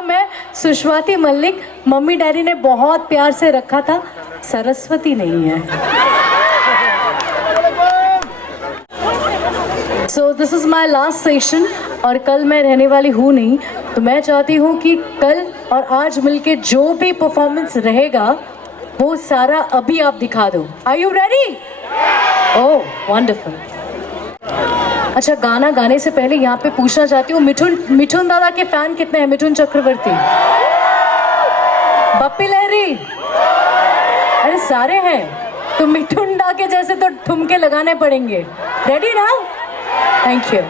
नाम है सुष्वाति Mallik. Mummy daddy ने बहुत प्यार से रखा था, सरस्वती नहीं है। So this is my last session और कल मैं रहने वाली हूँ नहीं, तो मैं चाहती हूँ कि कल और आज मिलके जो भी परफॉर्मेंस रहेगा वो सारा अभी आप दिखा दो। Are you ready? Oh wonderful. अच्छा, गाना गाने से पहले यहाँ पे पूछना चाहती हूँ, मिठुन दादा के फैन कितने हैं? मिठुन चक्रवर्ती, बप्पी लहरी, अरे सारे हैं। तो मिठुन दा के जैसे तो ठुमके लगाने पड़ेंगे। रेडी ना? Thank you.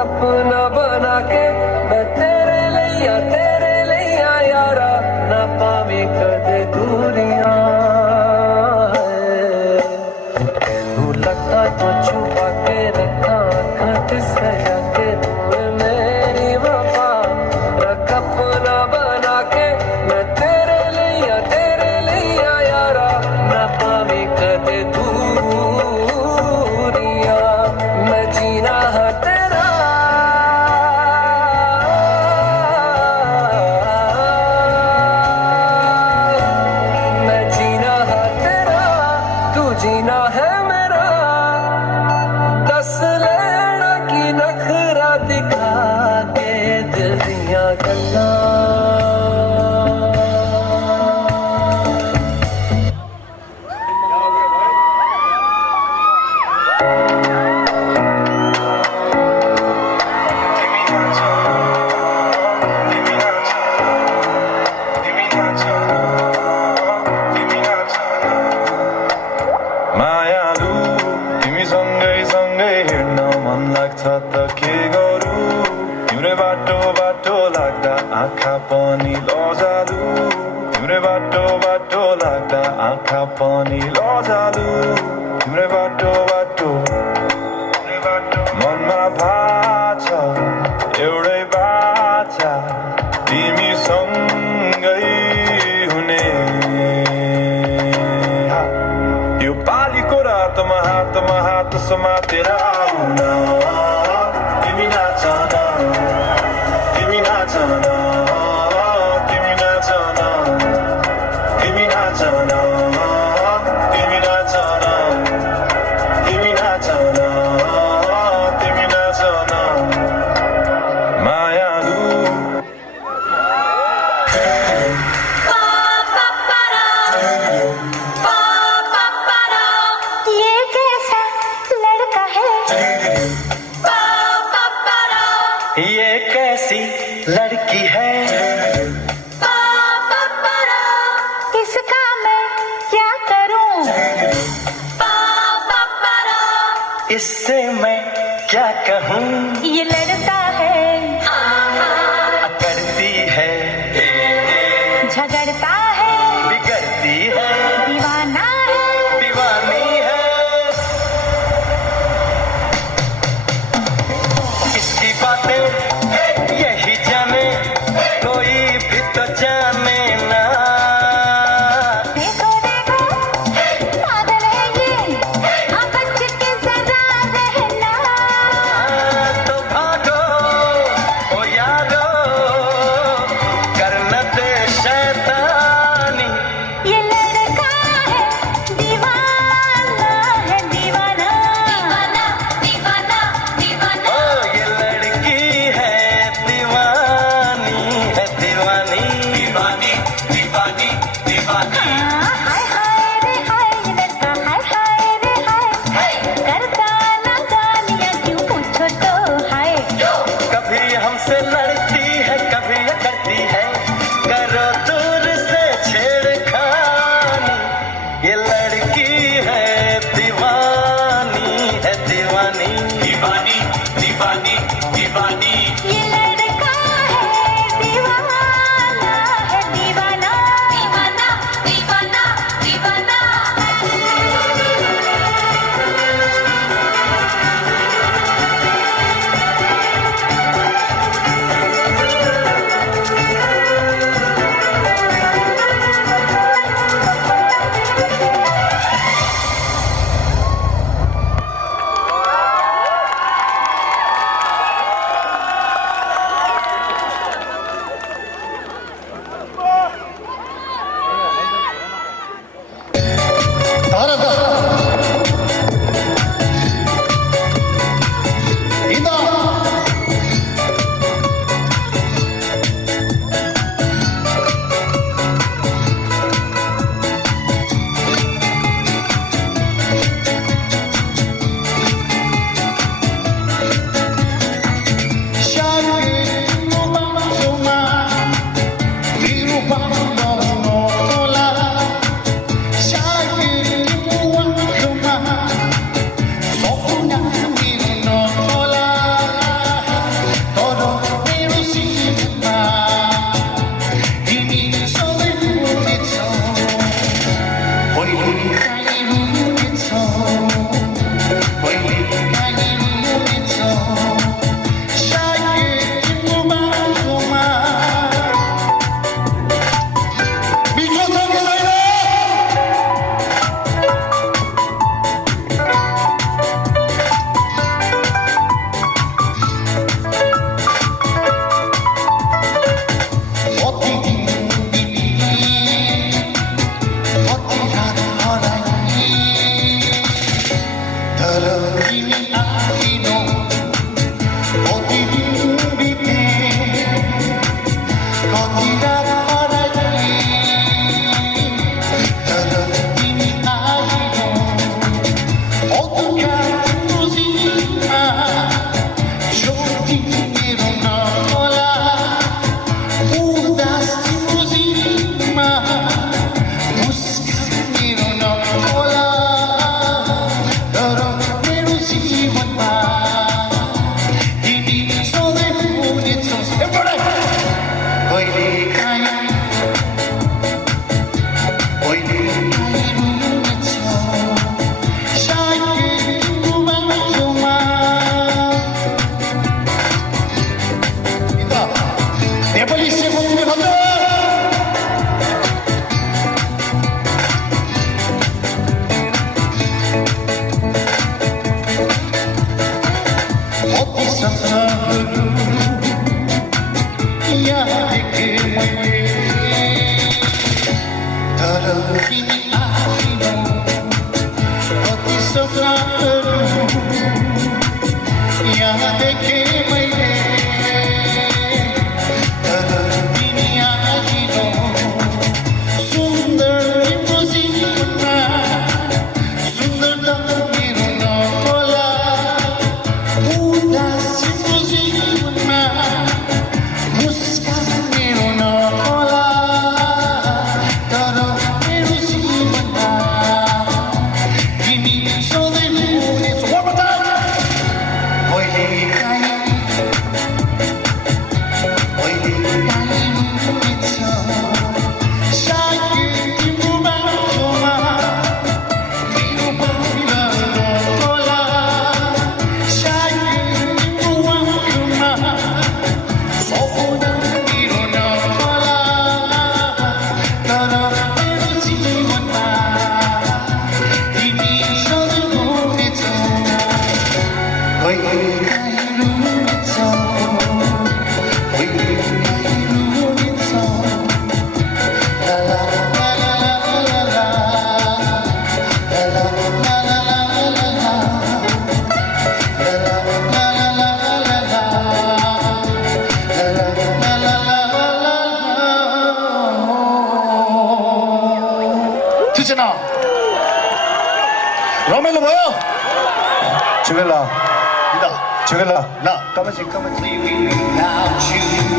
अपना बना के मैं तेरे लिया यारा ना पावे कदे दूरियां तेनू लगा तो छुपा के रखा अखां ते सजा के तू मेरी वफा रख अपना बना के मैं तेरे लिया यारा ना पावे कदे दूरियां मैं जीना है तेरा मैं जीना है तेरा तू जीना है मेरा दस लेना की नखरा दिखा के दिल दियां गल्लां मायालु तिमी सँगै हिँड्न मन लाग्छ त के गरौँ तिम्रै बाटो लाग्दा आँखा पनि लजालु तिम्रै बाटो लाग्दा आँखा पनि लजालु तिम्रै बाटो मनमा भाछ एउटै बाचा तिमी सँगै हुने यो पालीको रातमा हात समातेर आउन तिमी नाच न तिमी नाच न तिमी नाच न तिमी नाच न तिमी नाच न तिमी नाच न तिमी नाच न मायालु ये कैसा लड़का है ये कैसी लड़की है इसका मैं क्या करूं इससे मैं क्या कहूँ ये लड़ता है करती है झगड़ता है बिगड़ती है दीवाना है दीवानी है इसकी बातें यही जाने कोई भी तो जाने ना देखो पागल है ये अब बच के जरा रहना तो भागो ओ यारो करना दे शैतानी ये लड़का है दीवाना ओ ये लड़की है 오케이 갑니다. 어디서 야에게 더러움이 아니노 어디서 야에게 드잖아. 로멜로 뭐요? 주벨라, 나. 주벨라. 나. 까만색. Without you.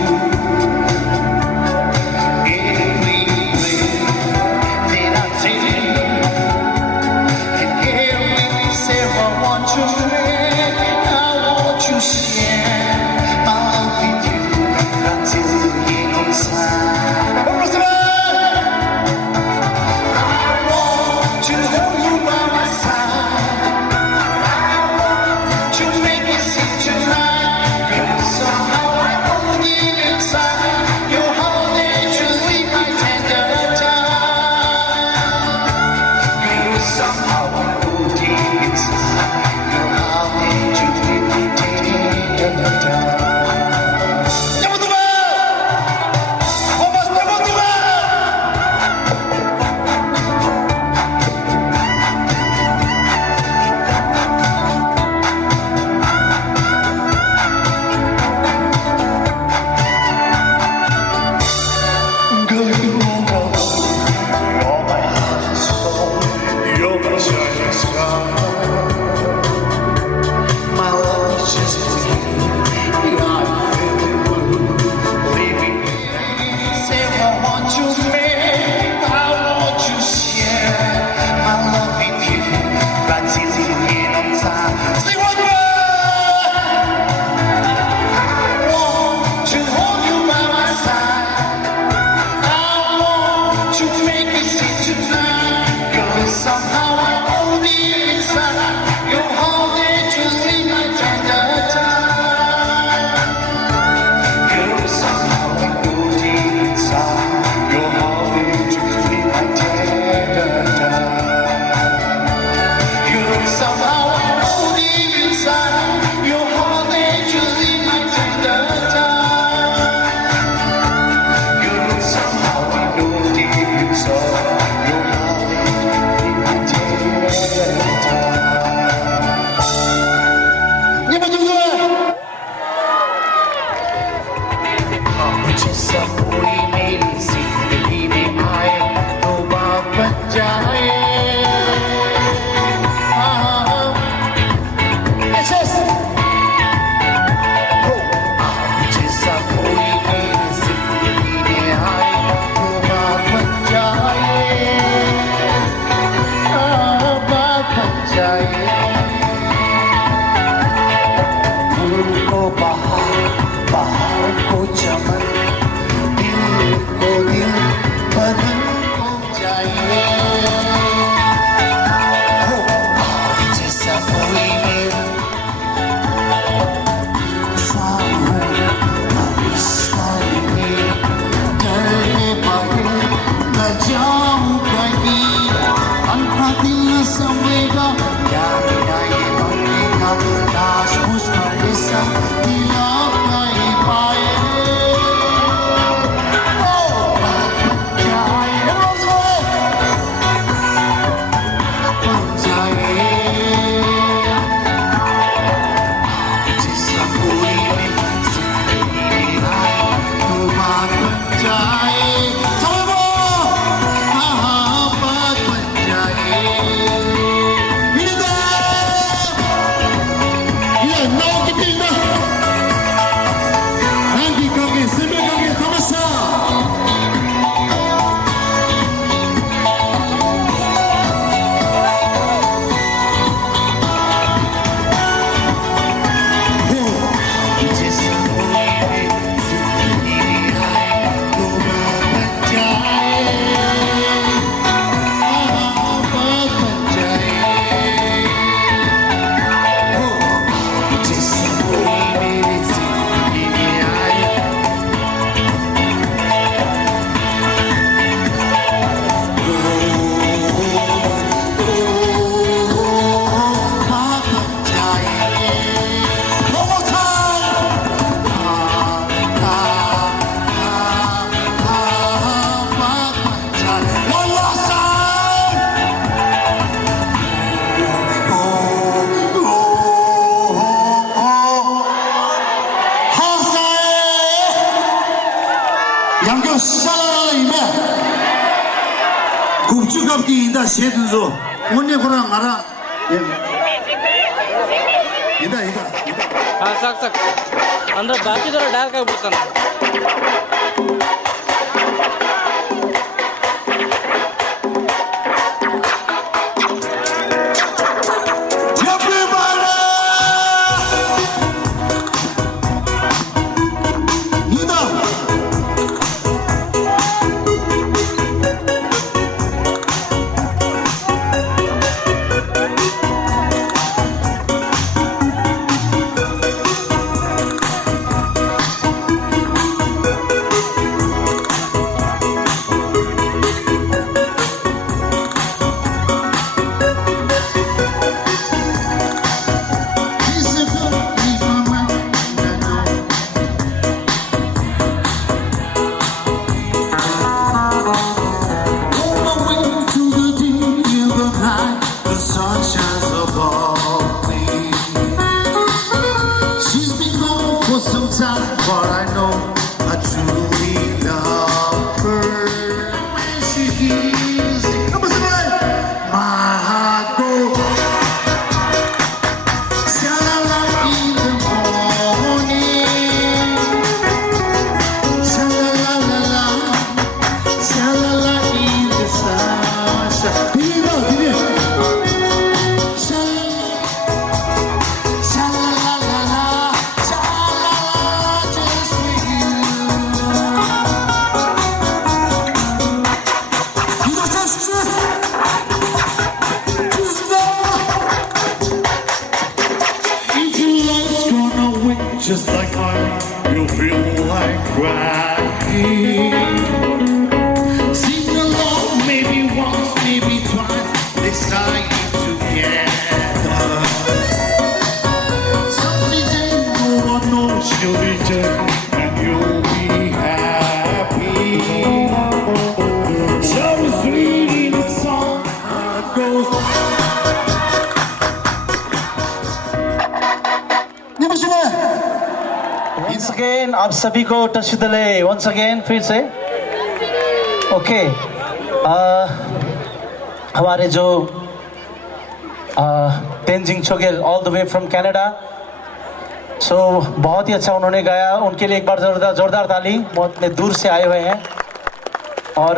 양교 샤라라이네 국주갑기 인다 셰든조 언니 그랑 알아 이다 ಸಾಕು ಅಂದ್ರೆ ಬಾಕಿದವ್ರು dark ಆಗ್ಬಿಡ್ತಾನೆ But I know I truly love her. When she hears it, my heart goes sha-la-la in the morning, sha-la-la-la-la, sha-la-la in the sunshine. Just like mine, you'll feel like crying. Sing along, maybe once, maybe twice. Next time together. Someday, no one knows you'll return and you'll be happy. So sweet in the song that goes. Once again, आप सभी को Tashi Dilaik once again फिर से okay हमारे जो Tenzing Chogyal all the way from Canada so बहुत ही अच्छा उन्होंने गाया उनके लिए एक बार जोरदार ताली बहुत दूर से आए हुए हैं और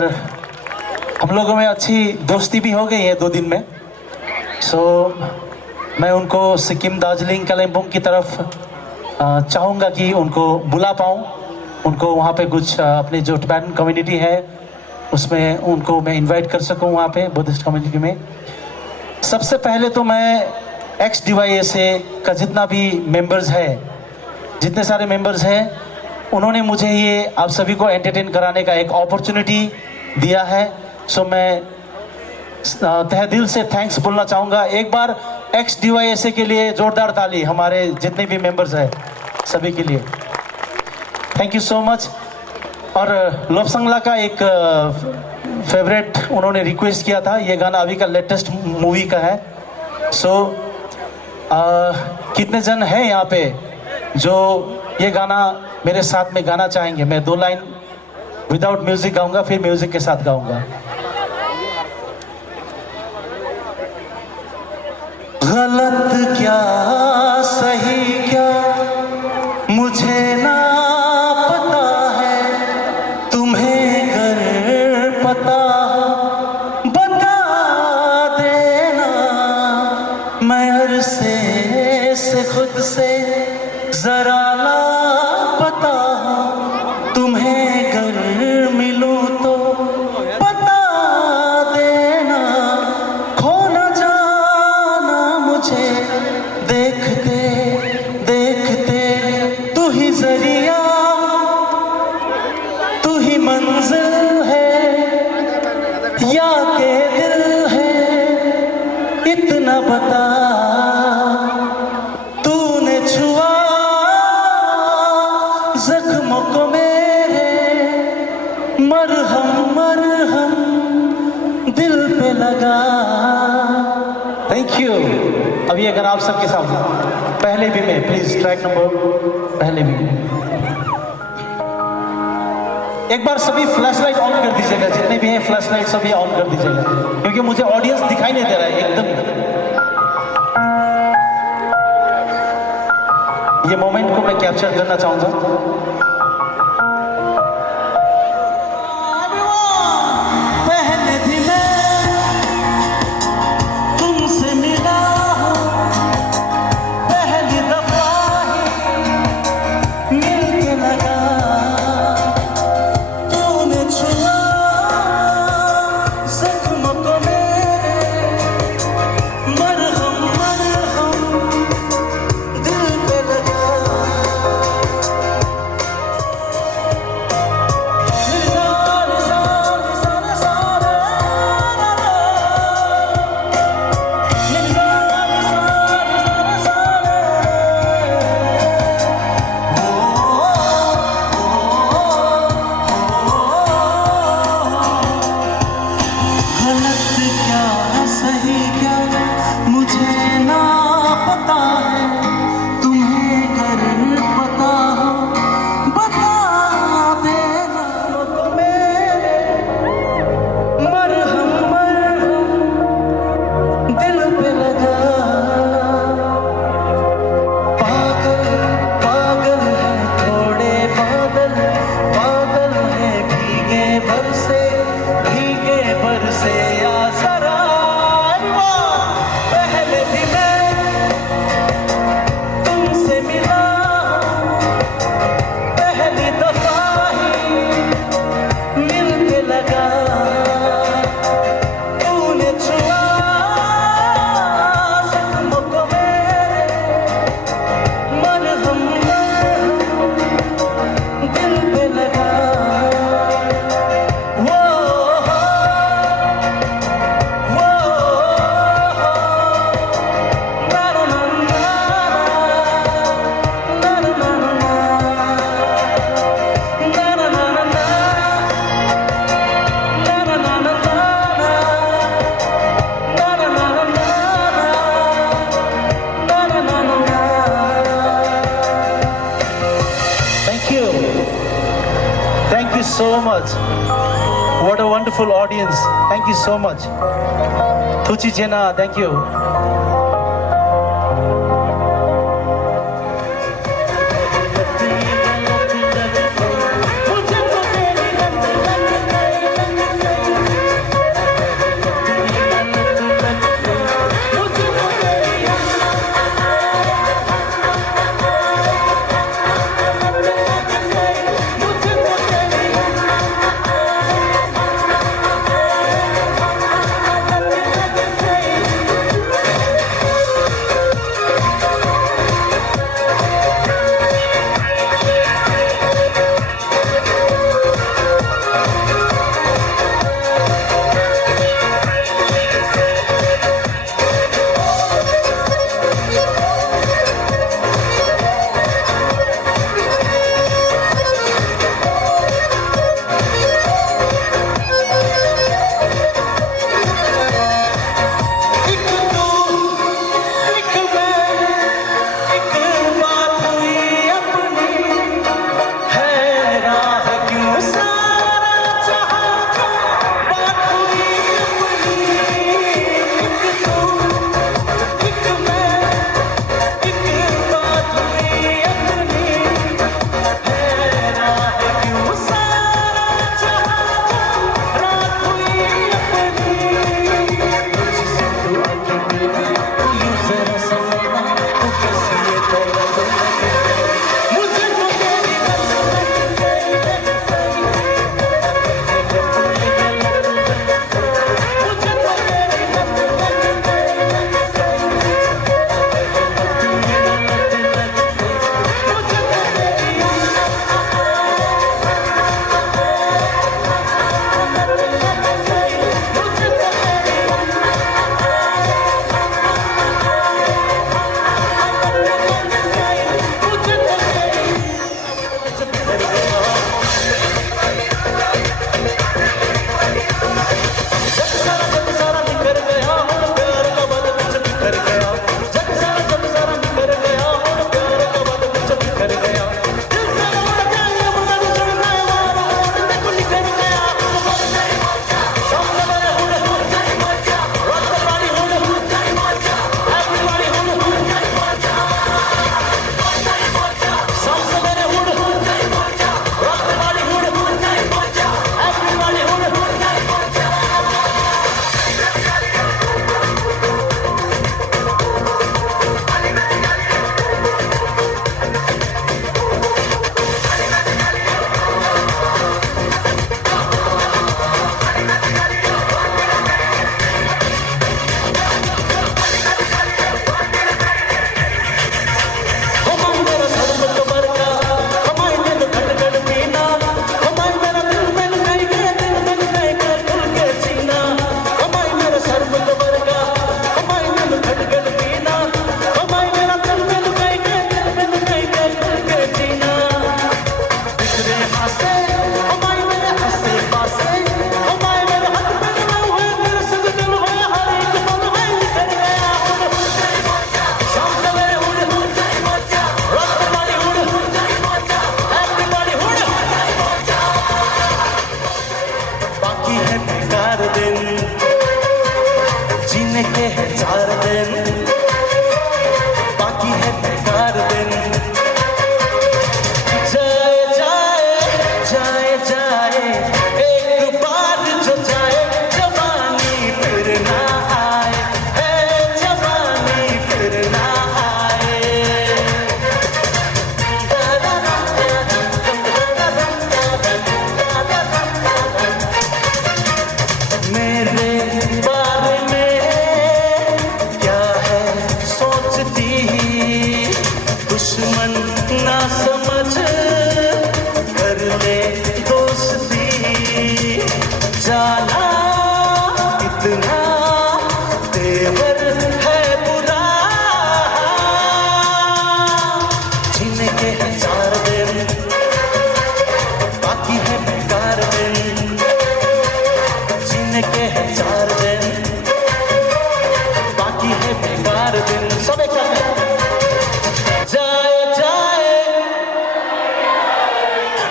हम लोगों में अच्छी दोस्ती भी हो गई है 2 दिन में सो मैं उनको सिक्किम दार्जिलिंग कालिम्पोंग की तरफ चाहूँगा कि उनको बुला पाऊँ उनको वहाँ पे कुछ अपने जो टिबेटन कम्युनिटी है उसमें उनको मैं इनवाइट कर सकूँ वहाँ पे बुद्धिस्ट कम्युनिटी में सबसे पहले तो मैं EX-DYSA का जितना भी मेंबर्स है जितने सारे मेंबर्स हैं उन्होंने मुझे ये आप सभी को एंटरटेन कराने का एक अपॉर्चुनिटी दिया है सो मैं तहे दिल से थैंक्स बोलना चाहूँगा एक बार EX-DYSA के लिए जोरदार ताली हमारे जितने भी मेंबर्स हैं सभी के लिए थैंक यू सो मच और लोपसंगला का एक फेवरेट उन्होंने रिक्वेस्ट किया था ये गाना अभी का लेटेस्ट मूवी का है सो कितने जन हैं यहाँ पे जो ये गाना मेरे साथ में गाना चाहेंगे मैं 2 लाइन विदाउट म्यूजिक गाऊंगा फिर म्यूजिक के साथ गाऊंगा गलत क्या सही क्या मुझे ना पता है तुम्हें अगर पता बता देना मैं अरसे से खुद से जरा लापता हूँ तुम्हें अगर मिलूं तो बता देना खो न जाना मुझे देखते देखते तू ही जरिया तू ही मंजिल है या के दिल है इतना बता तूने छुआ जख्मों को मेरे मरहम मरहम दिल पे लगा थैंक यू अब ये अगर आप सबके सामने पहले भी में प्लीज ट्रैक नंबर पहले भी एक बार सभी फ्लैश लाइट ऑन कर दीजिएगा, जितने भी हैं फ्लैश लाइट सभी ऑन कर दीजिएगा, क्योंकि मुझे ऑडियंस दिखाई नहीं दे रहा है एकदम। ये मोमेंट को मैं कैप्चर करना चाहूंगा। पहले भी मैं तुमसे मिला हूं, पहली दफा ही मिलके लगा, तूने छुआ जख्म को मेरे, मरहम मरहम दिल पे लगा। गलत क्या है सही क्या मुझे ना पता है, तुम्हें अगर पता हो बता देना तो मेरे, मरहम मरहम दिल पे लगा। पागल पागल है थोड़े बादल, बादल है भीगे बरसे, भीगे बरसे आ जरा। पहले भी मैं तुमसे मिला हूं, पहली दफा ही मिलके लगा, तूने छुआ जख्म को मेरे, मरहम मरहम दिल पे लगा। वो ना ना ना ना ना ना ना ना ना ना Thank you so much. What a wonderful audience. Thank you so much. Tuchi Jena, thank you.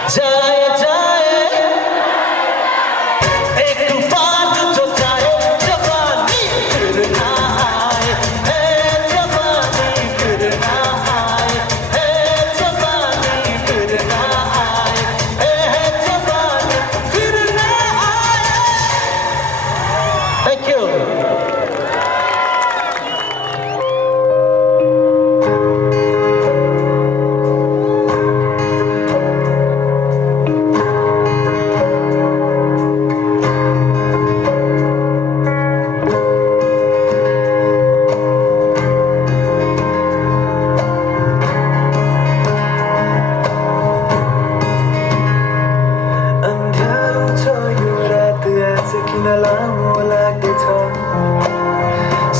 जाए जाए एक बात जो जाए जवानी फिर ना आए है जवानी फिर ना आए है जवानी फिर ना आए है जवानी फिर ना आए थैंक यू अन्ध्यारो छ यो रात आज किन लामो लाग्दैछ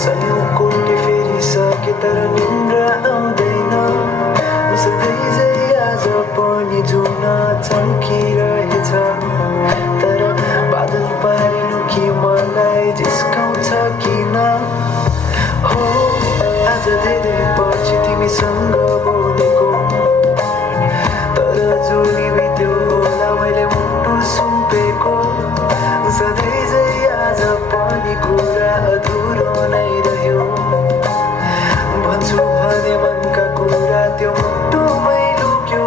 सयौं फेरिसके तर निन्द्रा आउँदैन सधैँझै आज पनि जुन चम्किरहेछ तर बादल पारिनु कि मलाई जिस्काउँछ किन हो आज धेरै पछि तिमीसँग बोलेको तर जुनी बित्यो होला मैले मुटु सुम्पेको सधैँझै आज पनि कुरा अधुरो नै रह्यो भन्छु भने मनका कुरा त्यो मुटुमै लुक्यो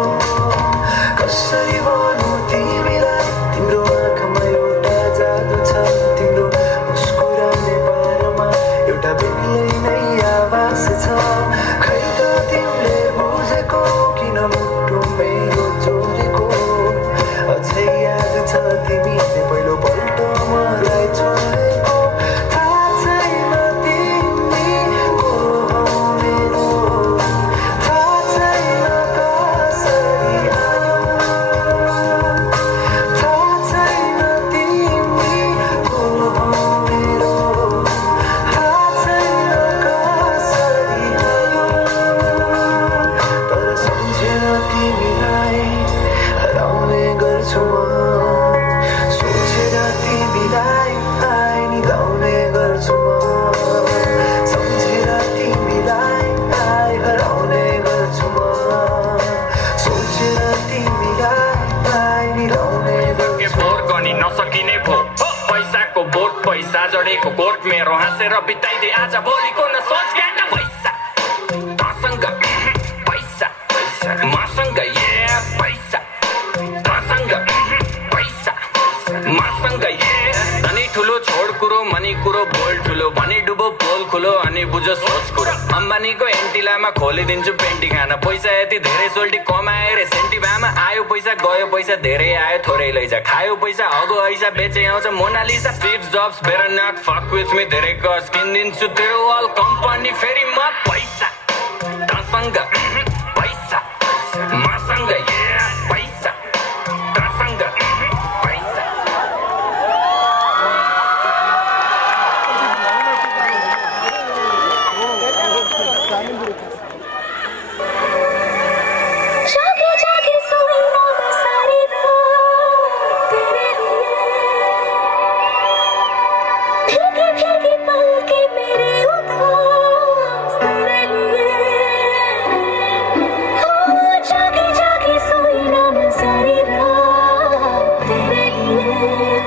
कसरी भनौँ तिमीलाई तिम्रो आँखामा एउटा जादु छ तिम्रो मुस्कुराउने पारमा एउटा बेग्लै नै आवाज छ खै त तिमीले बुझेको किन मुटु मेरो जोडेको अझै याद छ तिमीले पहिलोपल्ट मलाई छोडेको थाहा छैन तिमी को हौ मेरो थाहा छैन कसरी आयो थाहा छैन तिमी को हौ मेरो थाहा छैन कसरी आयो तर सम्झेर तिमीलाई हराउने गर्छु म सोचेर तिमीलाई निधाउने गर्छु म सम्झेर तिमीलाई हराउने गर्छु म सोचेर तिमीलाई निधाउने के बोर गनी नसकिने भो पैसाको बोट पैसा जडेको कोट मेरो हाँसेर बिताइदिए आज भोलिको न सोच क्या पैसा तसँग पैसा मसँग पैसा तसँग पैसा मसँग धनी ठुलो छोड कुरो मनी कुरो बोल ठुलो भनी डुबो पोल खुलो अनि बुझो सोच कुरो अम्बानीको एन्टिलामा खोलिदिन्छु पेन्टी खाना पैसा यति धेरै सोल्टी कमाए रे सेन्टी भामा आयो पैसा गयो पैसा धेरै आयो थोरै लैजा खायो पैसा हगो ऐसा बेचे आउँछ Mona Lisa Steve Jobs better not fuck with me धेरै कस किनिदिन्छु तेरो अल कम्पनी फेरि म पैसा तसँग पैसा मसँग पैसा तसँग पैसा जागे जागे सोई ना मैं सारी रात तेरे लिए भीगे भीगे पल के मेरे उदास तेरे लिए हो जागे जागे सोई ना मैं सारी रात तेरे लिए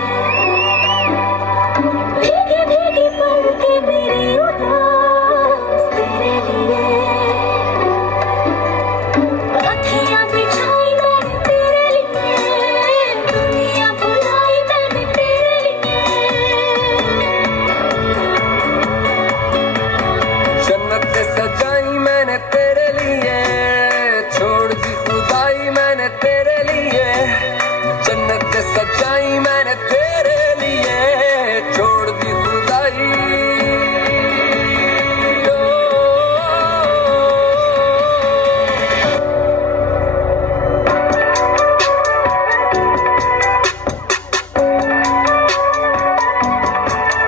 भीगे भीगे पल के मेरे उदास तेरे लिए अखियाँ बिछाई मैंने तेरे लिए दुनिया बुलाई मैंने तेरे लिए जन्नत सजाई मैंने तेरे लिए छोड़ दी खुदाई मैंने तेरे लिए जन्नत सजाई मैंने तेरे लिए छोड़ दी खुदाई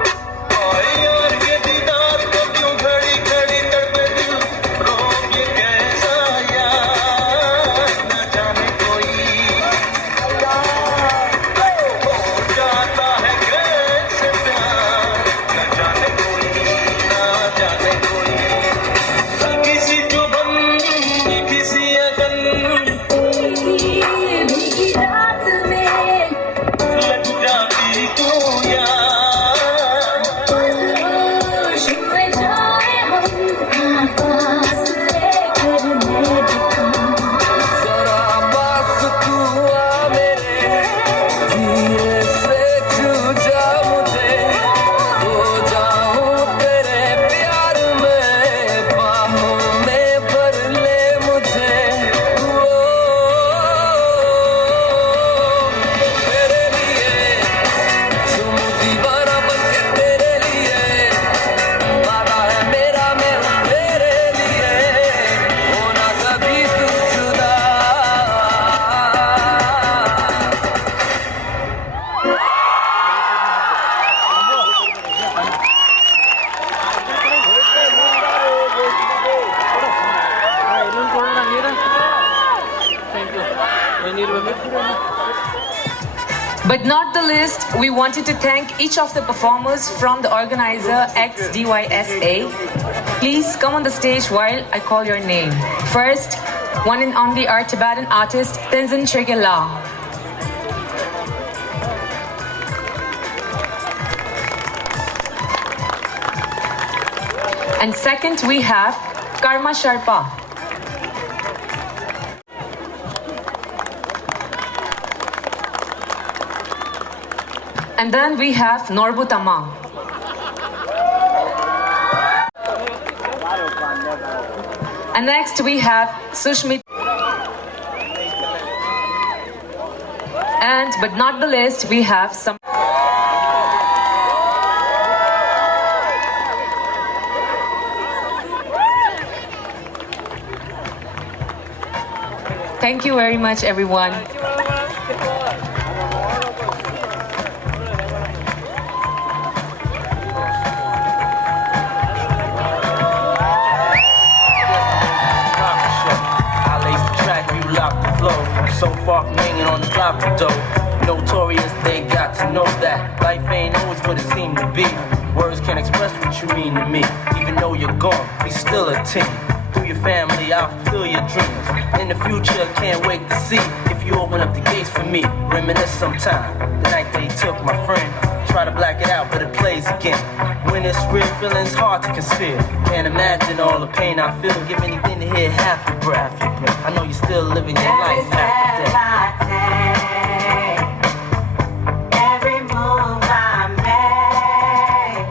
यार के दीदार को क्यों घड़ी घड़ी तड़पे दिल रोग ये कैसा यार न जाने कोई But not the least, we wanted to thank each of the performers from the organizer EX-DYSA. Please come on the stage while I call your name. First, one and only our Tibetan artist, Tensam. And second, we have Karma Sharpa. And then we have Norbu Tamang. And next we have Sushmit. And but not the least, we have some. Thank you very much, everyone. So far from hanging on the floppy dough. Notorious, they got to know that life ain't always what it seemed to be. Words can't express what you mean to me. Even though you're gone, we still a team. Through your family, I'll fulfill your dreams. In the future, can't wait to see if you open up the gates for me. Reminisce sometime, the night they took my friend. Try to black it out, but it plays again. When it's real, feeling's hard to conceal. Can't imagine all the pain I feel. Give anything to hear half your breath. I know you're still living your life after death. Every move I make.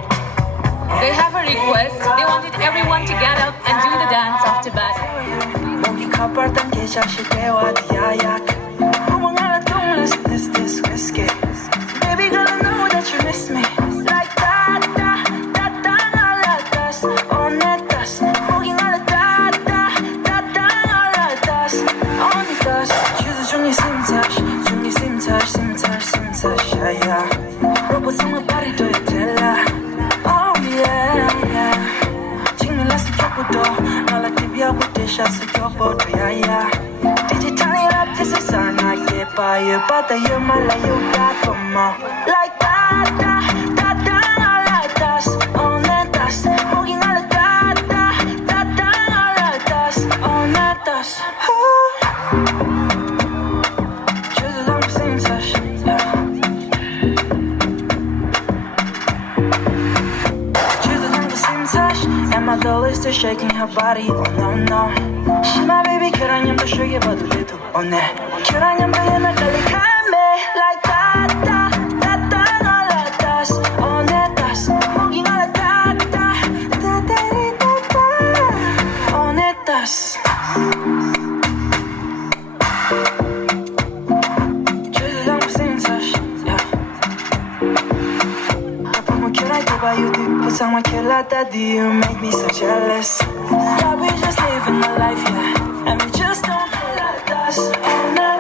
They have a request. They wanted everyone to get up and do the dance of Tibet. Baby girl, I know that you miss me. Like that, that, that, that, all of us. On that dust. Moving all of that, that, that, that, all of us. On the dust. Choose 중에 simtash, 중에 simtash, simtash, simtash, yeah, yeah. Robot on my body, do it till oh, yeah, yeah. Jingme last chocolate, no la tibia with the shots of your body, yeah, yeah. Digital it up, this is our night, yeah, but you're my life, you got come on. Like that, that, that, that, all of us. On that dust, moving all of that, that, that, that, all of us. On that dust. Choose on the same session, yeah. Choose on the same session. And my girl is still shaking her body, oh no, no. She my baby, 결혼염도 쉬게 봐도 돼도 오네. 결혼염도 옛날 달리 감해. Like that, that, that, that, all of us. On that dust, moving all of that, that, that, that, that, that. On that dust. Choose on the same session, yeah. 아빠만 결혼 뽑아요, 부상만 결혼하다도 you make me so jealous. Yeah, we just living the life, yeah. And we just don't like us. Oh, no.